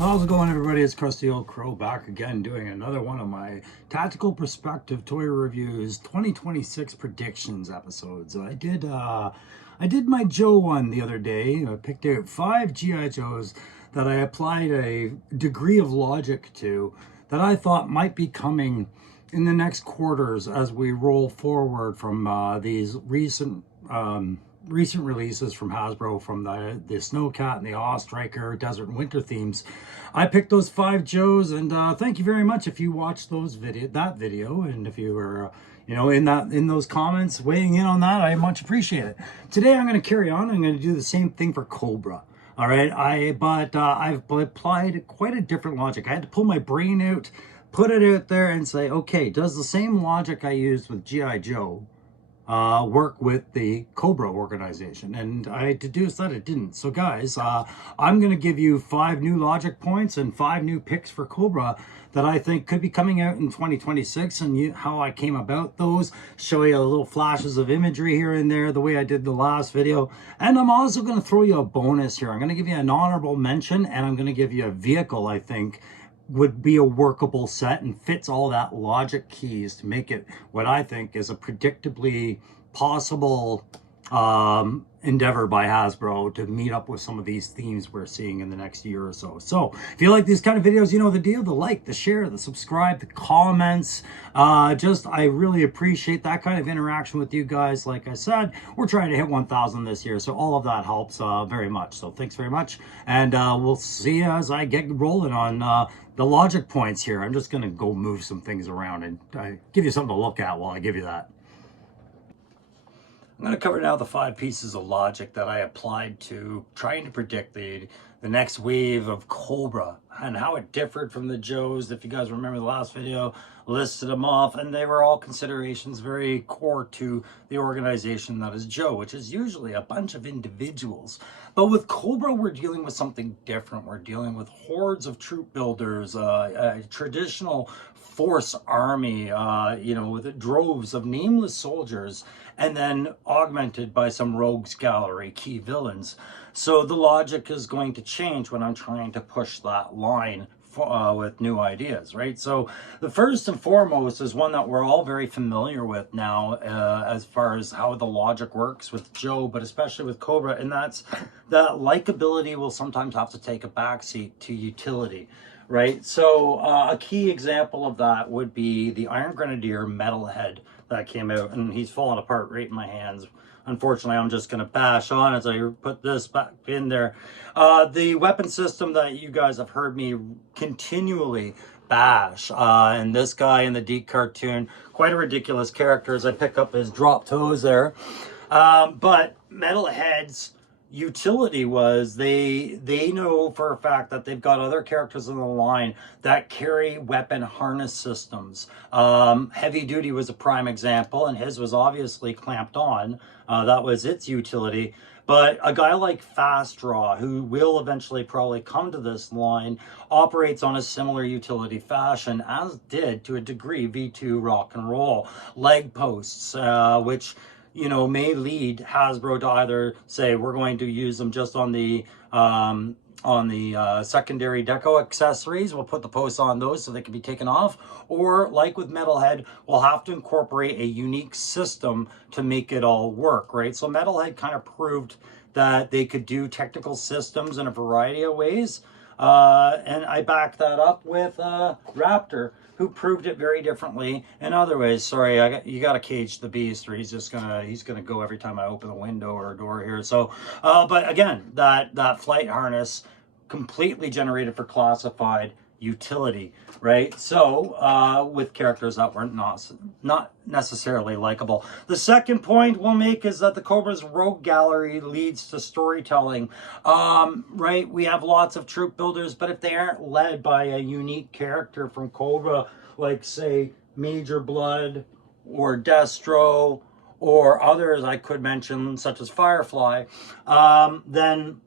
How's it going, everybody? It's Crusty Old Crow back again doing another one of my Tactical Perspective Toy Reviews 2026 predictions episodes. I did my Joe one the other day. I picked out 5 GI Joes that I applied a degree of logic to that I thought might be coming in the next quarters as we roll forward from these recent releases from Hasbro, from the Snowcat and the Awe Striker Desert and Winter themes. I picked those 5 Joes, and thank you very much if you watched that video, and if you were in those comments weighing in on that, I much appreciate it. Today I'm going to carry on. I'm going to do the same thing for Cobra. All right, I've applied quite a different logic. I had to pull my brain out, put it out there, and say, okay, does the same logic I used with GI Joe work with the Cobra organization? And I deduced that it didn't. So guys, I'm going to give you 5 new logic points and 5 new picks for Cobra that I think could be coming out in 2026, and how I came about those. Show you a little flashes of imagery here and there, the way I did the last video. And I'm also going to throw you a bonus here. I'm going to give you an honorable mention, and I'm going to give you a vehicle I think would be a workable set and fits all that logic keys to make it what I think is a predictably possible endeavor by Hasbro to meet up with some of these themes we're seeing in the next year or so. So if you like these kind of videos, you know the deal: the like, the share, the subscribe, the comments. I really appreciate that kind of interaction with you guys. Like I said, we're trying to hit 1,000 this year, so all of that helps very much. So thanks very much, and we'll see you as I get rolling on the logic points here. I'm just going to go move some things around and give you something to look at while I give you that. I'm going to cover now the 5 pieces of logic that I applied to trying to predict the next wave of Cobra and how it differed from the Joes. If you guys remember the last video, listed them off, and they were all considerations very core to the organization that is Joe, which is usually a bunch of individuals. But with Cobra, we're dealing with something different. We're dealing with hordes of troop builders, a traditional force army, with droves of nameless soldiers, and then augmented by some rogues gallery, key villains. So the logic is going to change when I'm trying to push that line with new ideas, right? So the first and foremost is one that we're all very familiar with now, as far as how the logic works with Joe, but especially with Cobra, and that's that likability will sometimes have to take a backseat to utility. Right, so a key example of that would be the Iron Grenadier Metalhead that came out, and he's falling apart right in my hands. Unfortunately, I'm just going to bash on as I put this back in there. The weapon system that you guys have heard me continually bash, and this guy in the Deke cartoon, quite a ridiculous character as I pick up his drop toes there. But Metalhead's utility was they know for a fact that they've got other characters in the line that carry weapon harness systems. Heavy Duty was a prime example, and his was obviously clamped on. That was its utility. But a guy like Fast Draw, who will eventually probably come to this line, operates on a similar utility fashion, as did to a degree V2 Rock and Roll. Leg posts, which may lead Hasbro to either say we're going to use them just on the secondary deco accessories. We'll put the posts on those so they can be taken off, or like with Metalhead, we'll have to incorporate a unique system to make it all work, right? So Metalhead kind of proved that they could do technical systems in a variety of ways, and I backed that up with Raptor, who proved it very differently in other ways. Sorry, you got to cage the beast, or he's gonna go every time I open a window or a door here. So, but again, that flight harness completely generated for classified utility, right? So with characters that were not necessarily likable. The second point we'll make is that the Cobra's rogue gallery leads to storytelling, right? We have lots of troop builders, but if they aren't led by a unique character from Cobra, like say Major Blood or Destro or others I could mention, such as Firefly, then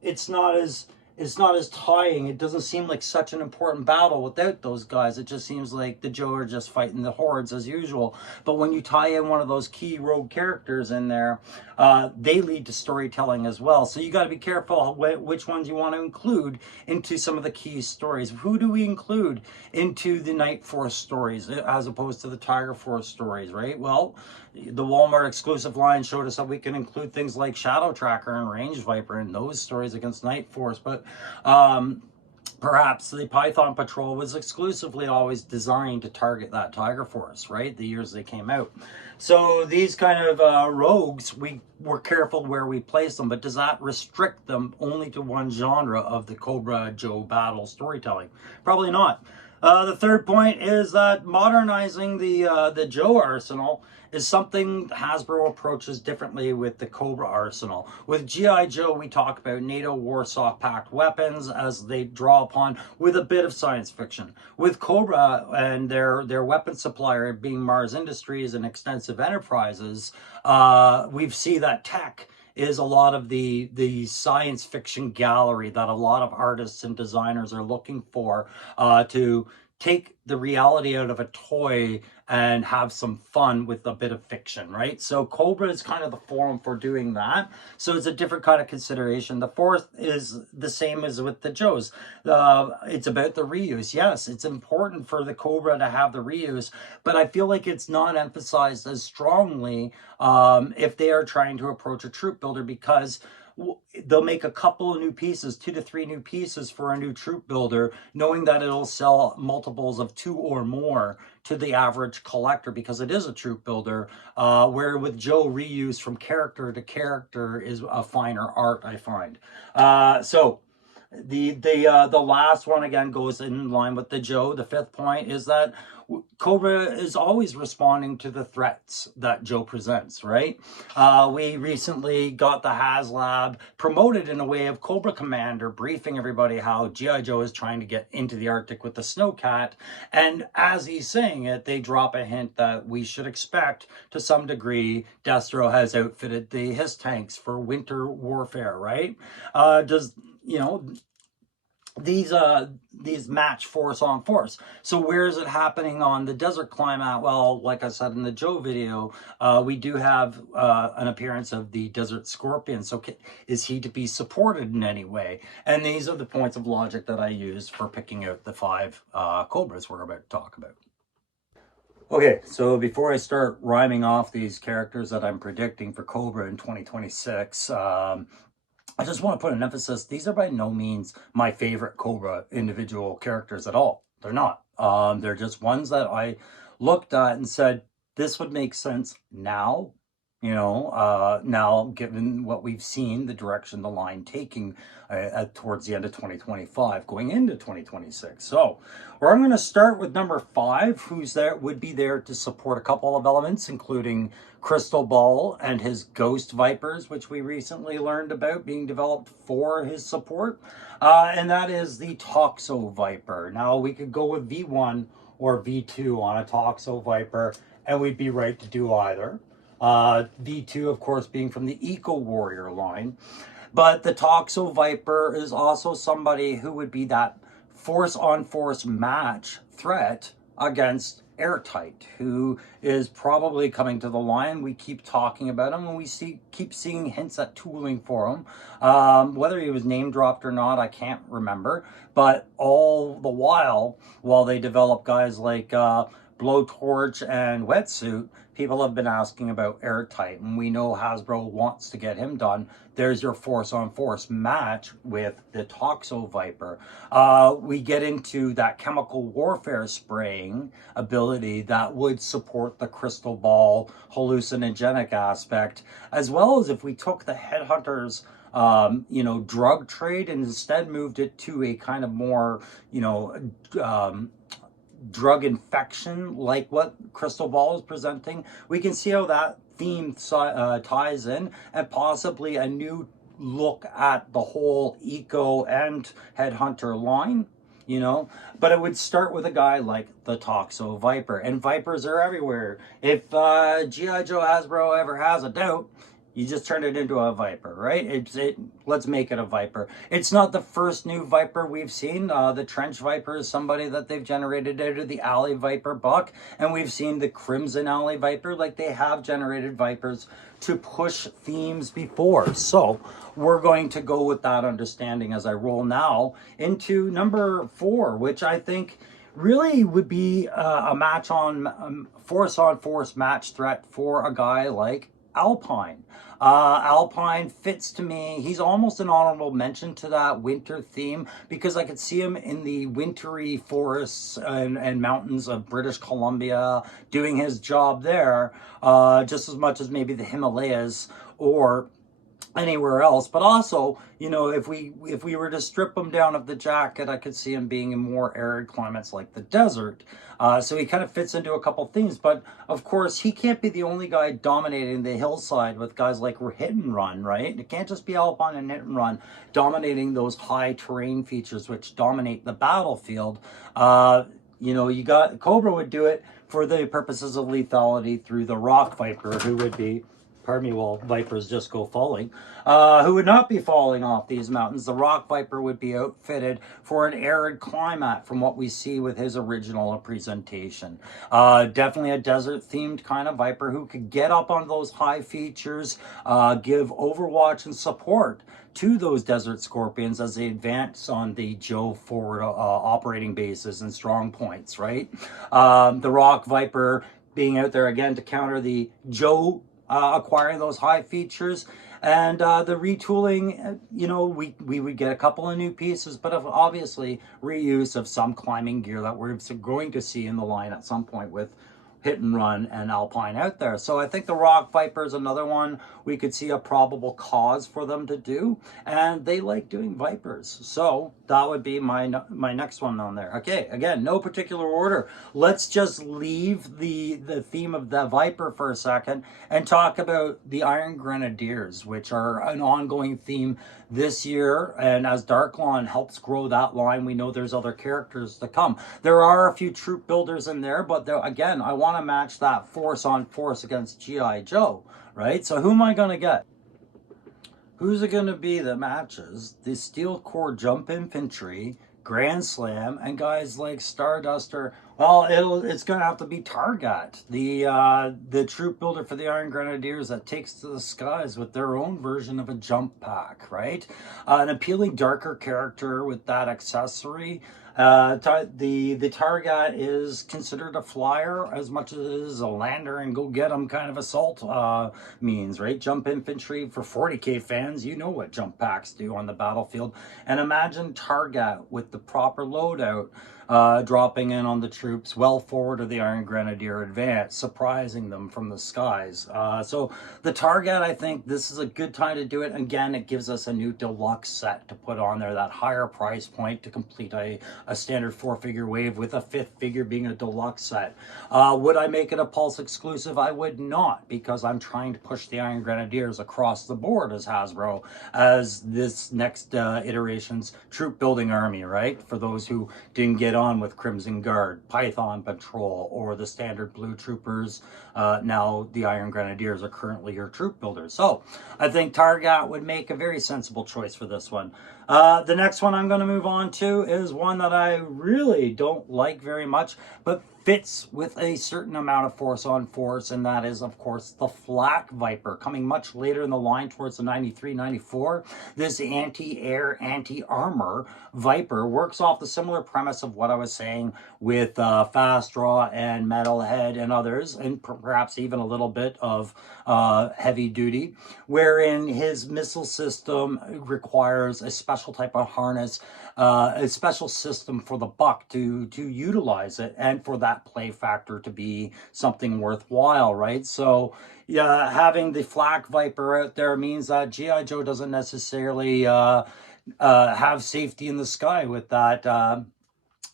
it's not as it's not as tying. It doesn't seem like such an important battle without those guys. It just seems like the Joe are just fighting the hordes as usual. But when you tie in one of those key rogue characters in there, they lead to storytelling as well. So you got to be careful which ones you want to include into some of the key stories. Who do we include into the Night Force stories as opposed to the Tiger Force stories, right? Well, the Walmart exclusive line showed us that we can include things like Shadow Tracker and Range Viper in those stories against Night Force, but perhaps the Python Patrol was exclusively always designed to target that Tiger Force, right? The years they came out. So these kind of rogues, we were careful where we place them, but does that restrict them only to one genre of the Cobra Joe battle storytelling? Probably not. The third point is that modernizing the Joe arsenal is something Hasbro approaches differently with the Cobra arsenal. With G.I. Joe, we talk about NATO Warsaw Pact weapons as they draw upon with a bit of science fiction. With Cobra and their weapon supplier being Mars Industries and Extensive Enterprises, we see that tech is a lot of the science fiction gallery that a lot of artists and designers are looking for to take the reality out of a toy and have some fun with a bit of fiction, right? So Cobra is kind of the forum for doing that. So it's a different kind of consideration. The fourth is the same as with the Joes. It's about the reuse. Yes, it's important for the Cobra to have the reuse, but I feel like it's not emphasized as strongly if they are trying to approach a troop builder, because they'll make a couple of new pieces, 2 to 3 new pieces for a new troop builder, knowing that it'll sell multiples of 2 or more to the average collector because it is a troop builder, where with Joe, reuse from character to character is a finer art, I find. So the last one again goes in line with the Joe. The fifth point is that Cobra is always responding to the threats that Joe presents, right? We recently got the HasLab promoted in a way of Cobra Commander, briefing everybody how G.I. Joe is trying to get into the Arctic with the Snowcat. And as he's saying it, they drop a hint that we should expect, to some degree, Destro has outfitted his tanks for winter warfare, right? These match force on force. So where is it happening on the desert climate? Well, like I said in the Joe video, we do have an appearance of the Desert Scorpion. So is he to be supported in any way? And these are the points of logic that I use for picking out the 5 Cobras we're about to talk about. Okay, so before I start rhyming off these characters that I'm predicting for Cobra in 2026, I just want to put an emphasis. These are by no means my favorite Cobra individual characters at all. They're not. They're just ones that I looked at and said, this would make sense now. Now given what we've seen, the direction the line taking towards the end of 2025, going into 2026. So I'm going to start with number 5, who's there, would be there to support a couple of elements, including Crystal Ball and his Ghost Vipers, which we recently learned about being developed for his support. And that is the Toxo Viper. Now we could go with V1 or V2 on a Toxo Viper, and we'd be right to do either. V2, of course, being from the Eco Warrior line. But the Toxo Viper is also somebody who would be that force-on-force match threat against Airtight, who is probably coming to the line. We keep talking about him, and we keep seeing hints at tooling for him. Whether he was name dropped or not, I can't remember. But all the while they develop guys like Blowtorch and Wetsuit, people have been asking about Airtight, and we know Hasbro wants to get him done. There's your force-on-force match with the Toxo Viper. We get into that chemical warfare spraying ability that would support the Crystal Ball hallucinogenic aspect, as well as if we took the Headhunters drug trade and instead moved it to a kind of more, drug infection like what Crystal Ball is presenting. We can see how that theme ties in, and possibly a new look at the whole Eco and Headhunter line, but it would start with a guy like the Toxo Viper, and Vipers are everywhere. If G.I. Joe Hasbro ever has a doubt, You just turn it into a Viper, right? Let's make it a Viper. It's not the first new Viper we've seen. The Trench Viper is somebody that they've generated out of the Alley Viper buck, and we've seen the Crimson Alley Viper. Like, they have generated Vipers to push themes before. So we're going to go with that understanding as I roll now into number 4, which I think really would be a match on force match threat for a guy like Alpine. Alpine fits to me. He's almost an honorable mention to that winter theme because I could see him in the wintry forests and mountains of British Columbia doing his job there, just as much as maybe the Himalayas or anywhere else. But also, you know, if we were to strip him down of the jacket, I could see him being in more arid climates like the desert. So he kind of fits into a couple things. But of course, he can't be the only guy dominating the hillside with guys like Hit and Run, right? It can't just be Alpine and Hit and Run dominating those high terrain features which dominate the battlefield. You know, you got Cobra would do it for the purposes of lethality through the Rock Viper, who would be, pardon me, while Vipers just go falling, who would not be falling off these mountains. The Rock Viper would be outfitted for an arid climate from what we see with his original presentation. Definitely a desert-themed kind of Viper who could get up on those high features, give overwatch and support to those desert scorpions as they advance on the Joe forward operating bases and strong points, right? The Rock Viper being out there again to counter the Joe acquiring those high features, and the retooling, you know, we would get a couple of new pieces, but obviously reuse of some climbing gear that we're going to see in the line at some point with Hit and Run and Alpine out there. So I think the Rock Viper is another one we could see a probable cause for them to do, and they like doing Vipers. So that would be my next one on there. Okay, again, no particular order. Let's just leave the theme of the Viper for a second and talk about the Iron Grenadiers, which are an ongoing theme this year. And as Darklawn helps grow that line, we know there's other characters to come. There are a few troop builders in there, but again, I want to match that force on force against G.I. Joe, right? So who am I going to get? Who's it going to be that matches the Steel Corps Jump Infantry, Grand Slam, and guys like Starduster? Well, it's going to have to be Targat, the troop builder for the Iron Grenadiers that takes to the skies with their own version of a jump pack, right? An appealing darker character with that accessory. The Target is considered a flyer as much as it is a lander and go get them kind of assault means, right? Jump infantry for 40K fans, you know what jump packs do on the battlefield. And imagine Target with the proper loadout dropping in on the troops well forward of the Iron Grenadier advance, surprising them from the skies. So the Target, I think this is a good time to do it. Again, it gives us a new deluxe set to put on there, that higher price point to complete a standard 4-figure wave with a 5th figure being a deluxe set. Would I make it a Pulse exclusive? I would not, because I'm trying to push the Iron Grenadiers across the board as Hasbro, as this next iteration's troop building army, right? For those who didn't get on with Crimson Guard, Python Patrol, or the standard Blue Troopers, now the Iron Grenadiers are currently your troop builders. So I think Target would make a very sensible choice for this one. The next one I'm going to move on to is one that I really don't like very much, but fits with a certain amount of force on force, and that is, of course, the Flak Viper, coming much later in the line towards the 93-94. This anti-air, anti-armor Viper works off the similar premise of what I was saying with Fast Draw and Metalhead and others, and perhaps even a little bit of Heavy Duty, wherein his missile system requires a special type of harness, a special system for the buck to utilize it, and for that play factor to be something worthwhile, right? So yeah, having the Flak Viper out there means that G.I. Joe doesn't necessarily have safety in the sky with that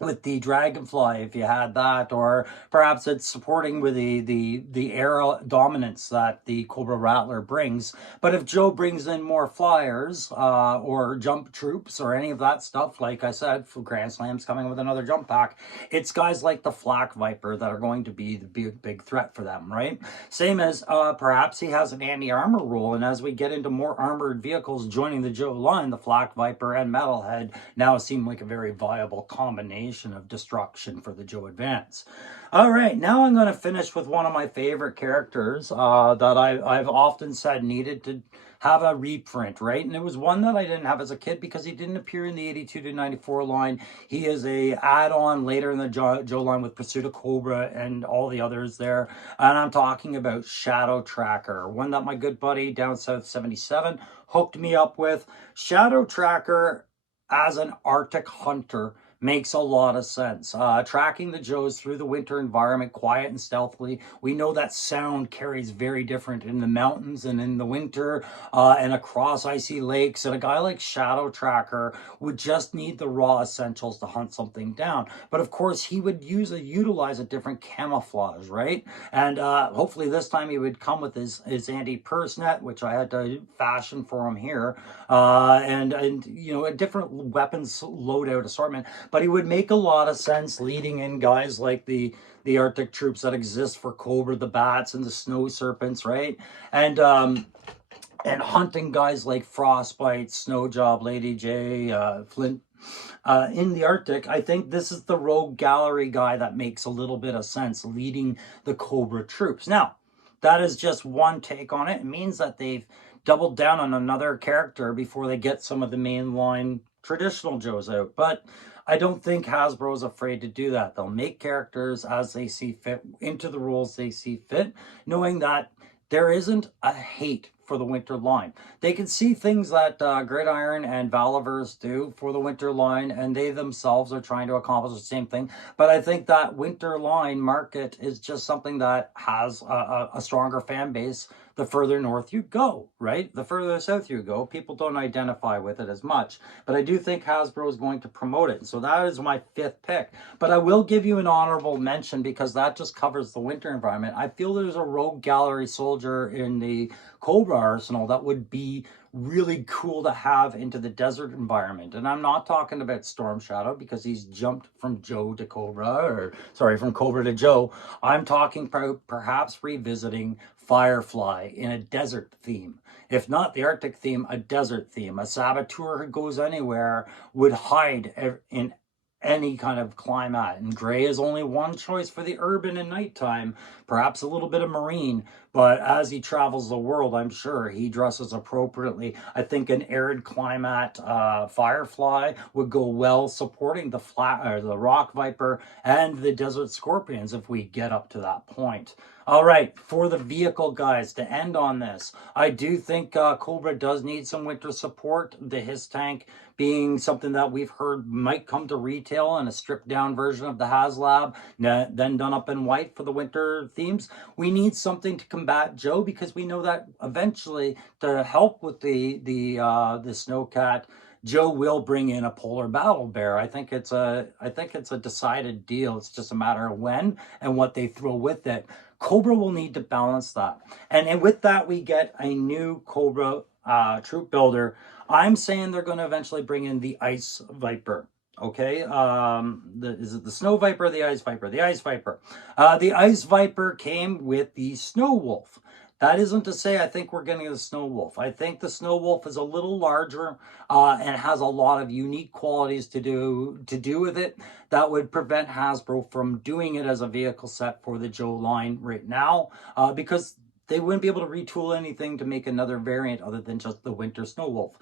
with the Dragonfly, if you had that, or perhaps it's supporting with the air dominance that the Cobra Rattler brings. But if Joe brings in more flyers or jump troops or any of that stuff, like I said, for Grand Slam's coming with another jump pack, it's guys like the Flak Viper that are going to be the big threat for them, right? Same as perhaps he has an anti-armor rule, and as we get into more armored vehicles joining the Joe line, the Flak Viper and Metalhead now seem like a very viable combination of destruction for the Joe Advance. All right, now I'm going to finish with one of my favorite characters that I've often said needed to have a reprint, right? And it was one that I didn't have as a kid because he didn't appear in the 82 to 94 line. He is a add-on later in the Joe line with Pursuit of Cobra and all the others there. And I'm talking about Shadow Tracker, one that my good buddy Down South 77 hooked me up with. Shadow Tracker as an Arctic hunter makes a lot of sense. Tracking the Joes through the winter environment, quiet and stealthily. We know that sound carries very different in the mountains and in the winter and across icy lakes. And a guy like Shadow Tracker would just need the raw essentials to hunt something down. But of course, he would utilize a different camouflage, right? And hopefully this time he would come with his anti-purse net, which I had to fashion for him here, and you know, a different weapons loadout assortment. But he would make a lot of sense leading in guys like the Arctic troops that exist for Cobra, the Bats, and the Snow Serpents, right? And hunting guys like Frostbite, Snowjob, Lady J, Flint. In the Arctic, I think this is the rogue gallery guy that makes a little bit of sense leading the Cobra troops. Now, that is just one take on it. It means that they've doubled down on another character before they get some of the mainline traditional Joes out. But I don't think Hasbro is afraid to do that. They'll make characters as they see fit, into the rules they see fit, knowing that there isn't a hate for the winter line. They can see things that Gridiron and Valaverse do for the winter line, and they themselves are trying to accomplish the same thing. But I think that winter line market is just something that has a stronger fan base the further north you go, right? The further south you go, people don't identify with it as much. But I do think Hasbro is going to promote it. So that is my fifth pick. But I will give you an honorable mention because that just covers the winter environment. I feel there's a rogue gallery soldier in the Cobra arsenal that would be really cool to have into the desert environment. And I'm not talking about Storm Shadow because he's jumped from Joe to Cobra, or sorry, from Cobra to Joe. I'm talking perhaps revisiting Firefly in a desert theme. If not the Arctic theme, a desert theme. A saboteur who goes anywhere would hide in any kind of climate. And gray is only one choice for the urban and nighttime, perhaps a little bit of marine. But as he travels the world, I'm sure he dresses appropriately. I think an arid climate Firefly would go well supporting the the Rock Viper and the Desert Scorpions if we get up to that point. All right, for the vehicle guys, to end on this, I do think Cobra does need some winter support. The His tank being something that we've heard might come to retail in a stripped down version of the HasLab, then done up in white for the winter themes. We need something to combat Joe because we know that eventually to help with the Snowcat, Joe will bring in a polar battle bear. I think it's a decided deal. It's just a matter of when and what they throw with it. Cobra will need to balance that. And with that, we get a new Cobra troop builder. I'm saying they're going to eventually bring in the Ice Viper. Okay, is it the Snow Viper or the Ice Viper? The Ice Viper. The Ice Viper came with the Snow Wolf. That isn't to say I think we're getting the Snow Wolf. I think the Snow Wolf is a little larger and has a lot of unique qualities to do with it that would prevent Hasbro from doing it as a vehicle set for the Joe line right now because they wouldn't be able to retool anything to make another variant other than just the Winter Snow Wolf.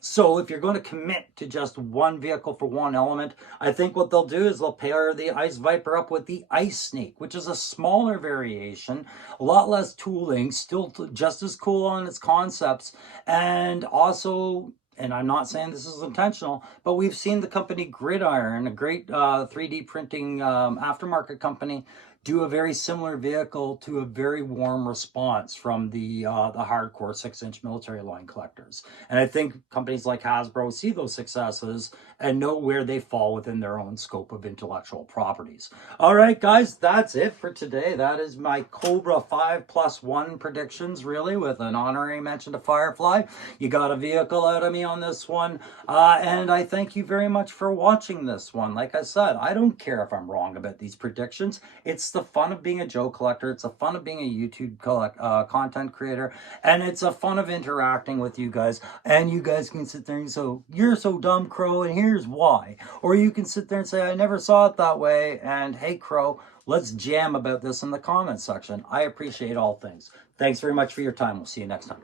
So if you're going to commit to just one vehicle for one element, I think what they'll do is they'll pair the Ice Viper up with the Ice Snake, which is a smaller variation, a lot less tooling, still just as cool on its concepts, and also, and I'm not saying this is intentional, but we've seen the company Gridiron, a great 3D printing aftermarket company, do a very similar vehicle to a very warm response from the hardcore 6-inch military line collectors. And I think companies like Hasbro see those successes and know where they fall within their own scope of intellectual properties. All right, guys, that's it for today. That is my Cobra 5+1 predictions, really, with an honorary mention to Firefly. You got a vehicle out of me on this one, and I thank you very much for watching this one. Like I said, I don't care if I'm wrong about these predictions. It's the fun of being a Joe collector. It's the fun of being a YouTube content creator, and it's a fun of interacting with you guys. And you guys can sit there and so you're so dumb, Crow, and here's why. Or you can sit there and say, I never saw it that way, and hey, Crow, let's jam about this in the comments section. I appreciate all things. Thanks very much for your time. We'll see you next time.